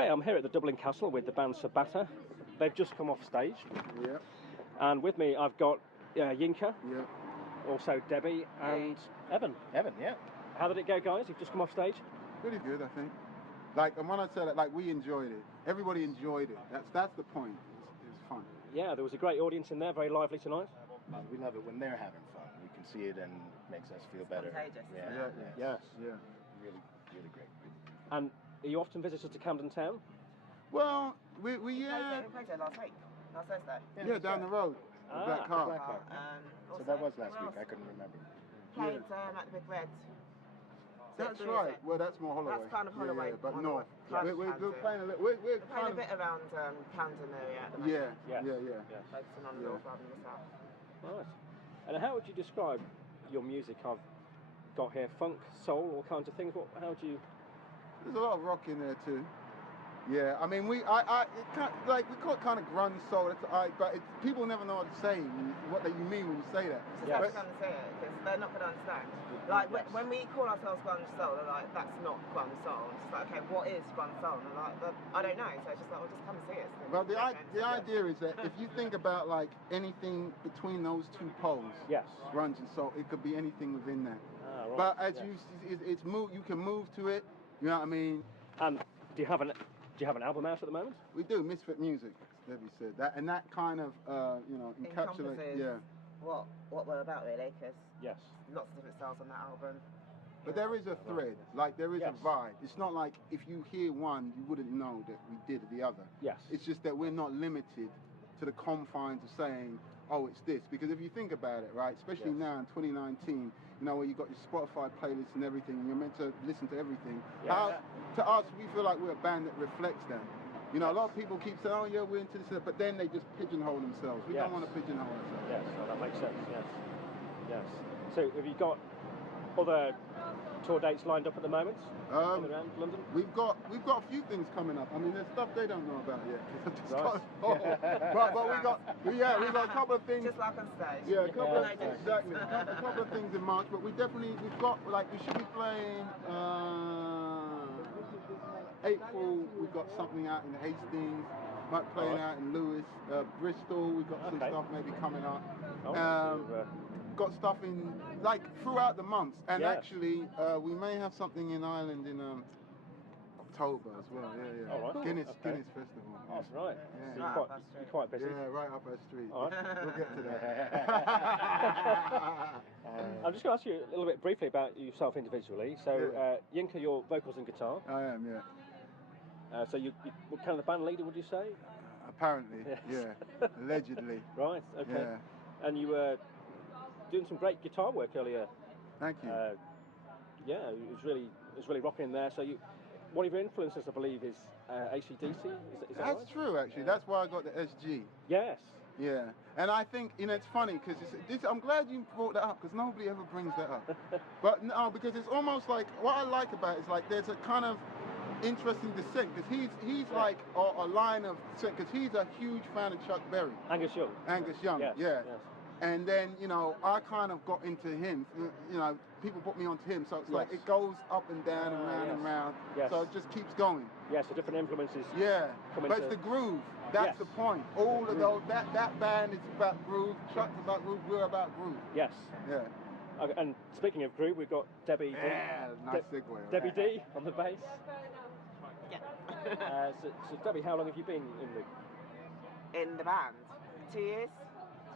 Okay, I'm here at the Dublin Castle with the band Sabatta. They've just come off stage. Yeah. And with me I've got Yinka, Yeah. also Debbie and Evan. Evan, yeah. How did it go, guys? You've just come off stage? Pretty good, I think. Like, and when I said it, like, we enjoyed it. Everybody enjoyed it. That's the point. It was fun. Yeah, there was a great audience in there, very lively tonight. We love it when they're having fun. We can see it and it makes us feel better. Contagious. Yeah. Yes. Yeah. Really, really great. And are you often visitors to Camden town? Well, we We played there last week, last Thursday. yeah, down the road. The Black Car. Black Car. So that was last week. I couldn't remember. Played at the Big Red. That's right. Well, that's more Holloway. That's kind of Holloway. Yeah, but Holloway. north. We're playing a little. We're We're playing kind a of. bit around Camden area at the moment. Yeah. Yes. Yeah. Yes. Focusing on the north rather than the south. Nice. And how would you describe your music? I've got here funk, soul, all kinds of things. How would you... There's a lot of rock in there too. Yeah, I mean, we call it kind of grunge soul. But people never know what to say, what you mean when you say that. It's just how to come and say it, because they're not going to understand. Like, when we call ourselves grunge soul, they're like, that's not grunge soul. It's just like, okay, what is grunge soul? And they're like, I don't know. So it's just like, well, just come and see us. Well, the idea is that if you think about like anything between those two poles, Yes. grunge and soul, it could be anything within that. Ah, right. But as it's move, you can move to it. You know what I mean? And do you have an album out at the moment? We do Misfit Music, Debbie said that, and that kind of encapsulates. Encompasses what we're about, really, because Yes. lots of different styles on that album. But there is a thread, like there is Yes. a vibe. It's not like if you hear one, you wouldn't know that we did the other. Yes. It's just that we're not limited to the confines of saying, oh, it's this. Because if you think about it, right, especially Yes. now in 2019, you know, where you've got your Spotify playlists and everything, and you're meant to listen to everything. Yeah. To us, we feel like we're a band that reflects that. You know, a lot of people keep saying, oh, yeah, we're into this, but then they just pigeonhole themselves. We Yes. don't want to pigeonhole ourselves. Yes, so that makes sense, yes. Yes. So have you got other tour dates lined up at the moment in and around London? We've got a few things coming up. I mean, there's stuff they don't know about yet. Right. but we got a couple of things. Just like on stage. Yeah, a couple of Exactly. a couple of things in March. But we've got we should be playing April. We've got something out in Hastings. Might playing out in Lewis, Bristol. We've got some stuff maybe coming up. Got stuff in throughout the months, and actually we may have something in Ireland in October as well. Yeah. All right. Guinness Festival. Oh, that's right. Yeah. So you're quite busy. Yeah, right up our street. All right. We'll get to that. I'm just going to ask you a little bit briefly about yourself individually. So, Yinka, your vocals and guitar. I am, yeah. So you're kind of the band leader, would you say? Apparently, Yes. yeah. Allegedly. Right. Okay. Yeah. And you were doing some great guitar work earlier. Thank you. Yeah, it was really rocking in there. So one of your influences, I believe, is AC/DC. Is that That's right? true, actually. That's why I got the SG. Yes. Yeah, and I think, it's funny because I'm glad you brought that up because nobody ever brings that up. But no, because it's almost like what I like about it is like there's a kind of interesting descent because he's like a line of descent because he's a huge fan of Chuck Berry. Angus Young. Angus Young, Yes, yeah. yes. And then I kind of got into him. People put me onto him, so it's like it goes up and down and round and round. Yes. So it just keeps going. Yeah, so different influences. Yeah, come but into... it's the groove. That's the point. All of those, that band is about groove. Chuck's about groove. We're about groove. Yes. Yeah. Okay, and speaking of groove, we've got Debbie. Yeah, nice segue. Debbie D on the bass. Yeah. So Debbie, how long have you been In the band? 2 years?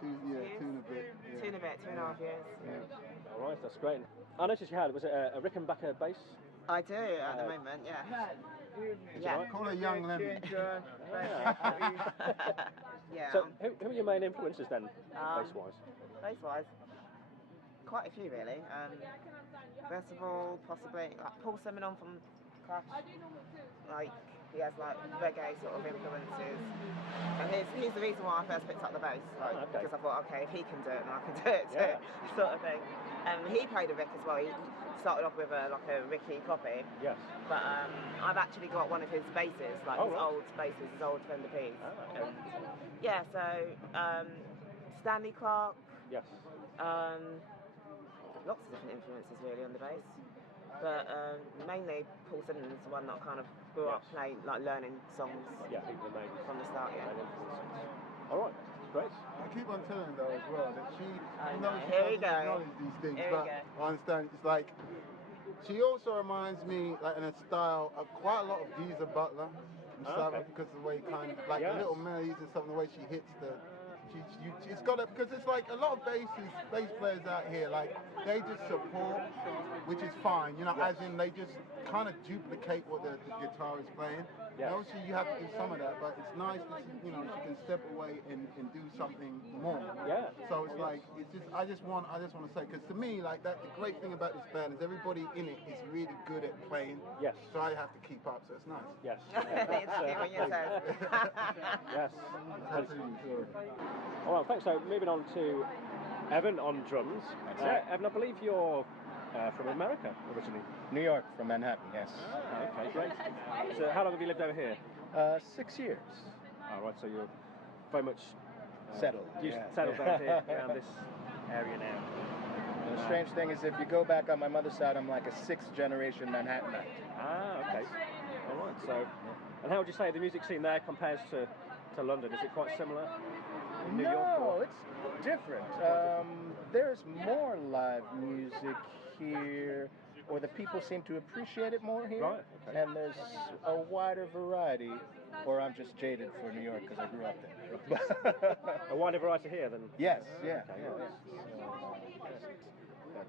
Two and a bit. Yeah. 2.5 years. Yeah. All right, that's great. I noticed you had, was it a Rickenbacker bass? I do at the moment, yeah. Yeah. Call her Young Lemon. Yeah. So who are your main influences then, bass-wise? Bass-wise, quite a few really. First of all, possibly like Paul Simonon from Clash. Like he has like reggae sort of influences, and he's the reason why I first picked up the bass. Like, because I thought, okay, if he can do it, then I can do it too, sort of thing. He played a Rick as well. He started off with a Ricky copy. Yes. But I've actually got one of his basses, like old basses, his old Fender Ps. Yeah, so Stanley Clarke. Yes. Lots of different influences really on the bass. But mainly Paul Simon's the one that kind of grew up playing, like learning songs. Yeah, people are made from the start. Yeah. All right, great. I keep on telling her though as well that she knows she doesn't acknowledge these things, but I understand it's like she also reminds me, like in a style, of quite a lot of Geezer Butler and Sabatta, because of the way kind of like the little melodies and something, the way she hits the. It's got it because it's like a lot of bass players out here, like they just support, which is fine, you know, as in they just kind of duplicate what the guitar is playing. Yes. Obviously, you have to do some of that, but it's nice that she can step away and do something more. Yeah. So it's like it's just I just want to say, because to me, like that, the great thing about this band is everybody in it is really good at playing. Yes. So I have to keep up. So it's nice. Yes. Yes. Oh, well, thanks. So moving on to Evan on drums. Evan, I believe you're from America originally. New York, from Manhattan, yes. Okay, great. So how long have you lived over here? 6 years. Oh, right, so you're very much settled. Settled down here around this area now. And the strange thing is, if you go back on my mother's side, I'm like a 6th generation Manhattanite. Ah, okay. All right, so, and how would you say the music scene there compares to London? Is it quite similar in New York? No, it's different. There's more live music here, or the people seem to appreciate it more here. Right, okay. And there's a wider variety, or I'm just jaded for New York because I grew up there. A wider variety here than? Yes, yeah. Okay, But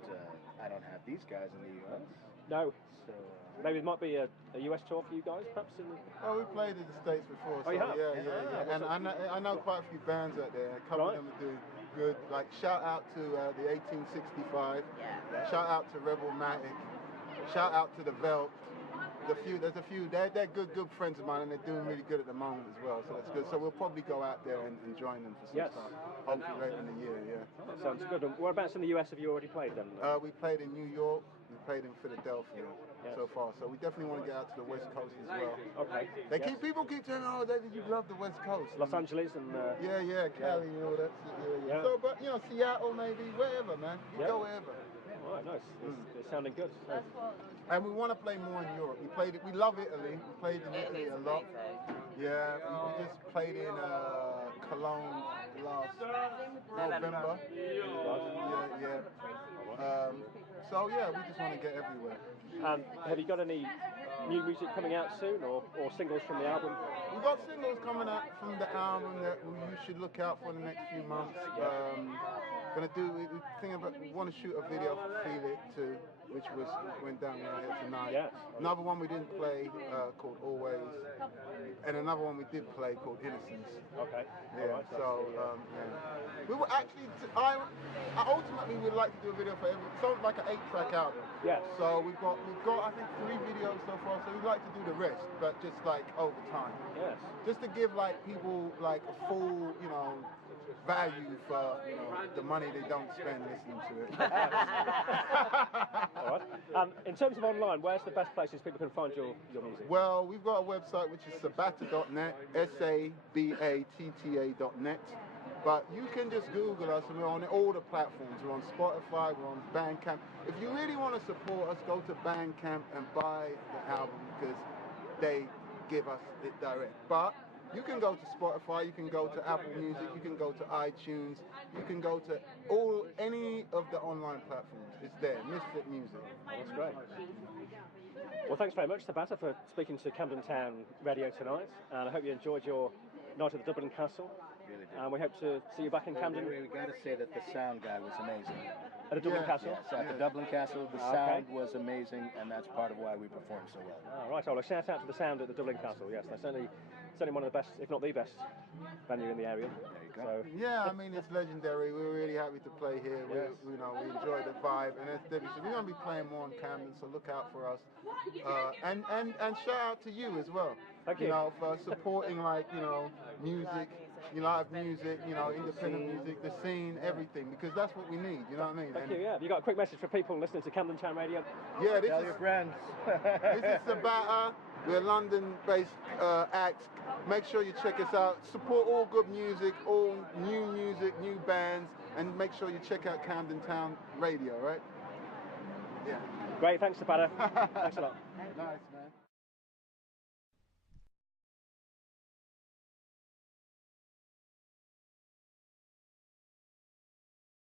I don't have these guys in the U.S. No. So maybe it might be a US tour for you guys, perhaps? Oh, we played in the States before. So you have? Yeah. And I know quite a few bands out there. A couple of them are doing good. Like, shout out to the 1865. Yeah. Shout out to Rebel Matic. Shout out to the Velt. There's a few. They're good friends of mine, and they're doing really good at the moment as well. So that's good. So we'll probably go out there and join them for some stuff. Hopefully later in the year. Yeah. Oh, that sounds good. And whereabouts in the US have you already played then? We played in New York. We played in Philadelphia so far. So we definitely want to get out to the West Coast as well. Okay. People keep telling me, oh, David, you love the West Coast. Los Angeles and Cali, you know, that's yeah. So, but you know, Seattle maybe, wherever, man. Go wherever. All right, nice. It's sounding good. And we want to play more in Europe. We love Italy. We played in Italy a lot. Yeah, we just played in Cologne last November. So yeah, we just want to get everywhere. Have you got any new music coming out soon, or singles from the album? We've got singles coming out from the album that you should look out for in the next few months. We want to shoot a video for Feel It too, which went down right here tonight. Yes. Another one we didn't play called Always, and another one we did play called Innocence. Okay. Yeah. Right, so we were actually. I ultimately would like to do a video for something like an 8-track album. Yes. So we've got I think 3 videos so far. So we'd like to do the rest, but just like over time. Yes. Just to give like people like a full, value for the money they don't spend listening to it. All right. In terms of online, where's the best places people can find your music? Well, we've got a website which is sabatta.net, sabatta.net. But you can just Google us, and we're on all the platforms. We're on Spotify, we're on Bandcamp. If you really want to support us, go to Bandcamp and buy the album because they give us it direct. But you can go to Spotify, you can go to Apple Music, you can go to iTunes, you can go to any of the online platforms. It's there, Misfit Music. Oh, that's great. Well, thanks very much, Sabatta, for speaking to Camden Town Radio tonight, and I hope you enjoyed your night at the Dublin Castle. Really did. And we hope to see you back in Camden. We got to say that the sound guy was amazing. At the Dublin Castle? Yes, at the Dublin Castle, the sound was amazing, and that's part of why we performed so well. Oh, right, well, a shout out to the sound at the Dublin Castle. Yes, they're certainly one of the best, if not the best, venue in the area. There you go. So. Yeah, I mean, it's legendary. We're really happy to play here. We enjoy the vibe, and as Debbie said, we're going to be playing more in Camden, so look out for us. And shout out to you as well. Thank you. For supporting music, live music, independent music, the scene, everything, because that's what we need. You know what I mean? Thank you. Yeah. Have you got a quick message for people listening to Camden Town Radio? Yeah, Tell your friends. This is Sabatta. We're a London-based act. Make sure you check us out. Support all good music, all new music, new bands, and make sure you check out Camden Town Radio, right? Yeah. Great. Thanks, Sabatta. Thanks a lot. Nice, man.